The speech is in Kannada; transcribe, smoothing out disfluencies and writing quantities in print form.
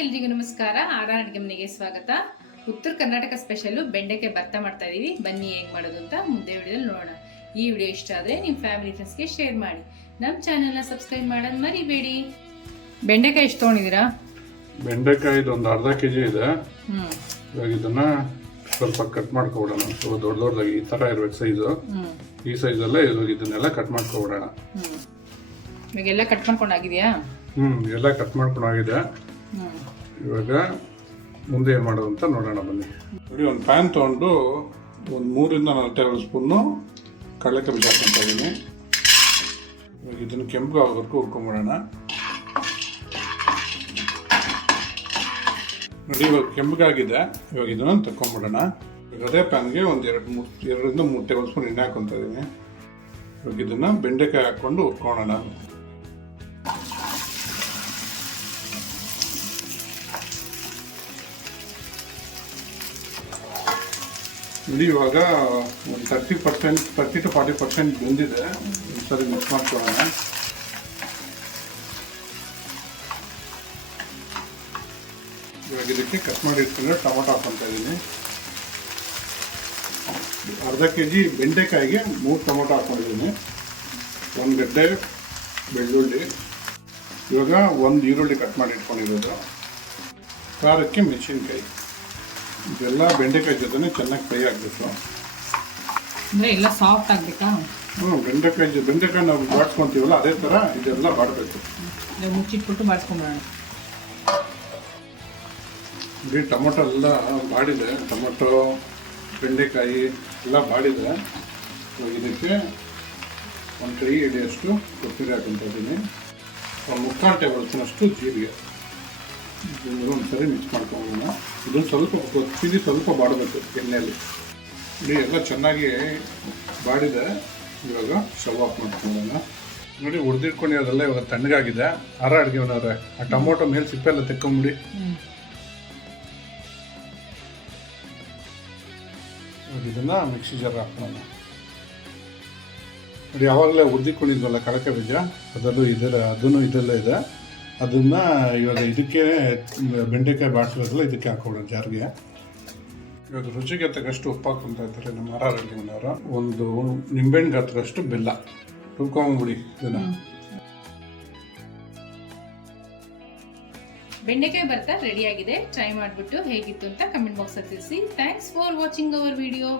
ಎಲ್ರಿಗೂ ನಮಸ್ಕಾರ. ಆರ್ ಅಡುಗೆ ಮನೆಗೆ ಸ್ವಾಗತ. ಉತ್ತರ ಕರ್ನಾಟಕ ಸ್ಪೆಷಲ್ ಬೆಂಡೆಕಾಯಿ ಭರ್ತ ಮಾಡ್ತಾ ಇದೀವಿ. ಬನ್ನಿ ಹೇಗೆ ಮಾಡೋದು ಅಂತ ಮುಂದೆ ವಿಡಿಯೋದಲ್ಲಿ ನೋಡೋಣ. ಈ ವಿಡಿಯೋ ಇಷ್ಟ ಆದರೆ ನಿಮ್ಮ ಫ್ಯಾಮಿಲಿ ಫ್ರೆಂಡ್ಸ್ಗೆ ಶೇರ್ ಮಾಡಿ. ನಮ್ಮ ಚಾನೆಲ್ನ ಸಬ್ಸ್ಕ್ರೈಬ್ ಮಾಡೋದು ಮರಿಬೇಡಿ. ಬೆಂಡೆಕಾಯಿ ಎಷ್ಟು ತೊಗೊಂಡಿದ್ದೀರಾ? ಬೆಂಡೆಕಾಯಿ ಒಂದು ಅರ್ಧ ಕೆಜಿ ಇದೆ. ಇವಾಗ ಇದನ್ನ ಸ್ವಲ್ಪ ಕಟ್ ಮಾಡ್ಕೊಬಿಡೋಣ. ಸ್ವಲ್ಪ ದೊಡ್ಡದಾಗಿ ಈ ತರ ಇರ್ಬೇಕು ಸೈಜು. ಈ ಸೈಜಲ್ಲೇ ಇವಾಗ ಇದನ್ನೆಲ್ಲ ಕಟ್ ಮಾಡ್ಕೊಬಿಡೋಣ. ಇವಾಗೆಲ್ಲ ಕಟ್ ಮಾಡ್ಕೊಂಡಾಗಿದೆಯಾ? ಎಲ್ಲ ಕಟ್ ಮಾಡ್ಕೊಂಡಾಗಿದೆ. ಇವಾಗ ಮುಂದೆ ಏನು ಮಾಡೋದು ಅಂತ ನೋಡೋಣ ಬನ್ನಿ. ನೋಡಿ, ಒಂದು ಪ್ಯಾನ್ ತೊಗೊಂಡು ಒಂದು 3 ರಿಂದ 4 ಟೇಬಲ್ ಸ್ಪೂನು ಕಡಲೆಕಾಯಿ ಬೀಜ ಹಾಕ್ತಾ ಇದ್ದೀನಿ. ಇವಾಗ ಇದನ್ನು ಕೆಂಪು ಆಗೋವರೆಗೂ ಹುರ್ಕೊಂಬಿಡೋಣ. ನೋಡಿ, ಇವಾಗ ಕೆಂಪಗಾಗಿದೆ. ಇವಾಗ ಇದನ್ನು ತಗೊಂಡ್ಬಿಡೋಣ. ಇವಾಗ ಅದೇ ಪ್ಯಾನ್ಗೆ ಒಂದು 2 ರಿಂದ 3 ಟೇಬಲ್ ಸ್ಪೂನ್ ಎಣ್ಣೆ ಹಾಕೊತಾ ಇದ್ದೀನಿ. ಇವಾಗ ಇದನ್ನು ಬೆಂಡೆಕಾಯಿ ಹಾಕ್ಕೊಂಡು ಹುರ್ಕೊಳ್ಳೋಣ. ನೋಡಿ, ಇವಾಗ ಒಂದು 30 to 40% ಬೆಂದಿದೆ. ಒಂದ್ಸರಿ ಮಿಕ್ಸ್ ಮಾಡ್ಕೊಳ್ಳೋಣ. ಇವಾಗ ಇದಕ್ಕೆ ಕಟ್ ಮಾಡಿ ಇಟ್ಕೊಂಡ್ರೆ ಟೊಮೊಟೊ ಹಾಕೊತಾ ಇದ್ದೀನಿ. ಅರ್ಧ ಕೆಜಿ ಬೆಂಡೆಕಾಯಿಗೆ 3 ಟೊಮೊಟೊ ಹಾಕೊಂಡಿದ್ದೀನಿ. 1 ಗಡ್ಡೆ ಬೆಳ್ಳುಳ್ಳಿ, ಇವಾಗ 1 ಈರುಳ್ಳಿ ಕಟ್ ಮಾಡಿ ಇಟ್ಕೊಂಡಿರೋದು, ಖಾರಕ್ಕೆ ಮೆಣಸಿನ್ಕಾಯಿ. ಇದೆಲ್ಲ ಬೆಂಡೆಕಾಯಿ ಜೊತೆ ಚೆನ್ನಾಗಿ ಫ್ರೈ ಆಗಬೇಕು. ಎಲ್ಲ ಸಾಫ್ಟ್ ಆಗಬೇಕಾ? ಬೆಂಡೆಕಾಯಿ ನಾವು ಬಾಡ್ಸ್ಕೊಂತೀವಲ್ಲ ಅದೇ ಥರ ಇದೆಲ್ಲ ಬಾಡಬೇಕು. ಮುಚ್ಚಿಟ್ಬಿಟ್ಟು ಬಾಡ್ಸ್ಕೊಂಡ್ಬಿಡೋಣ. ಇಲ್ಲಿ ಟೊಮೊಟೊ ಎಲ್ಲ ಬಾಡಿದೆ. ಟೊಮೊಟೊ, ಬೆಂಡೆಕಾಯಿ ಎಲ್ಲ ಬಾಡಿದೆ. ಇವಾಗ ಇದಕ್ಕೆ 1 ಕೈ ಹಿಡಿಯಷ್ಟು ಕೊತ್ತಂಬರಿ ಹಾಕೊತಾ ಇದ್ದೀನಿ. 3/4 ಟೇಬಲ್ ಸ್ಪೂನಷ್ಟು ಜೀರಿಗೆ. ಒಂದ್ಸರಿ ಮಿಕ್ಸ್ ಮಾಡ್ಕೊಳ್ಳೋಣ. ಇದನ್ನು ಸ್ವಲ್ಪ ಕೊತ್ತಂಬರಿ ಸ್ವಲ್ಪ ಬಾಡಬೇಕು ಎಣ್ಣೆಯಲ್ಲಿ. ನೋಡಿ, ಎಲ್ಲ ಚೆನ್ನಾಗಿ ಬಾಡಿದೆ. ಇವಾಗ ಸ್ಟವ್ ಆಫ್ ಮಾಡ್ಕೊಳ್ಳೋಣ. ನೋಡಿ, ಹುರಿದಿಟ್ಕೊಂಡಿರೋದೆಲ್ಲ ಇವಾಗ ತಣ್ಣಗಾಗಿದೆ. ಆರ ಅಡುಗೆ ಮನೆಯವ್ರೆ, ಆ ಟೊಮೊಟೊ ಮೇಲೆ ಸಿಪ್ಪೆ ಎಲ್ಲ ತೆಕ್ಕೊಂಬಿಡಿ. ಇದನ್ನ ಮಿಕ್ಸಿ ಜಾರ್ ಹಾಕೋಣ. ನೋಡಿ, ಯಾವಾಗಲೇ ಹುರಿದಿಕೊಂಡಿದ್ವಲ್ಲ ಕಡಲೆಕಾಯಿ ಬೀಜ, ಅದರಲ್ಲೂ ಅದನ್ನು ಇದೆಲ್ಲ ಇದೆ. ಅದನ್ನ ಇವಾಗ ಇದಕ್ಕೆ ಬೆಂಡೆಕಾಯಿ ಬಾಡಿಸಿರೋದಲ್ಲ ಇದಕ್ಕೆ ಹಾಕೋಣ ಜಾರ್ಗೆ. ಇವಾಗ ರುಚಿಗೆ ತಕ್ಕಷ್ಟು ಉಪ್ಪು ಹಾಕೊಂತ ಇರ್ತಾರೆ ನಮ್ಮ ಆರ್ ಅಡುಗೆ ಮನೆಯವರು. 1 ನಿಂಬೆಹಣ್ಣು ಗಾತ್ರಷ್ಟು ಬೆಲ್ಲ ರುಬ್ಕೊಂಬಿಡಿ. ಇದನ್ನ ಬೆಂಡೆಕಾಯಿ ಭರ್ತ ರೆಡಿ ಆಗಿದೆ. ಟ್ರೈ ಮಾಡಿಬಿಟ್ಟು ಹೇಗಿತ್ತು ಅಂತ ಕಮೆಂಟ್ ಬಾಕ್ಸ್ ಅಲ್ಲಿ ತಿಳಿಸಿ. Thanks for watching our video.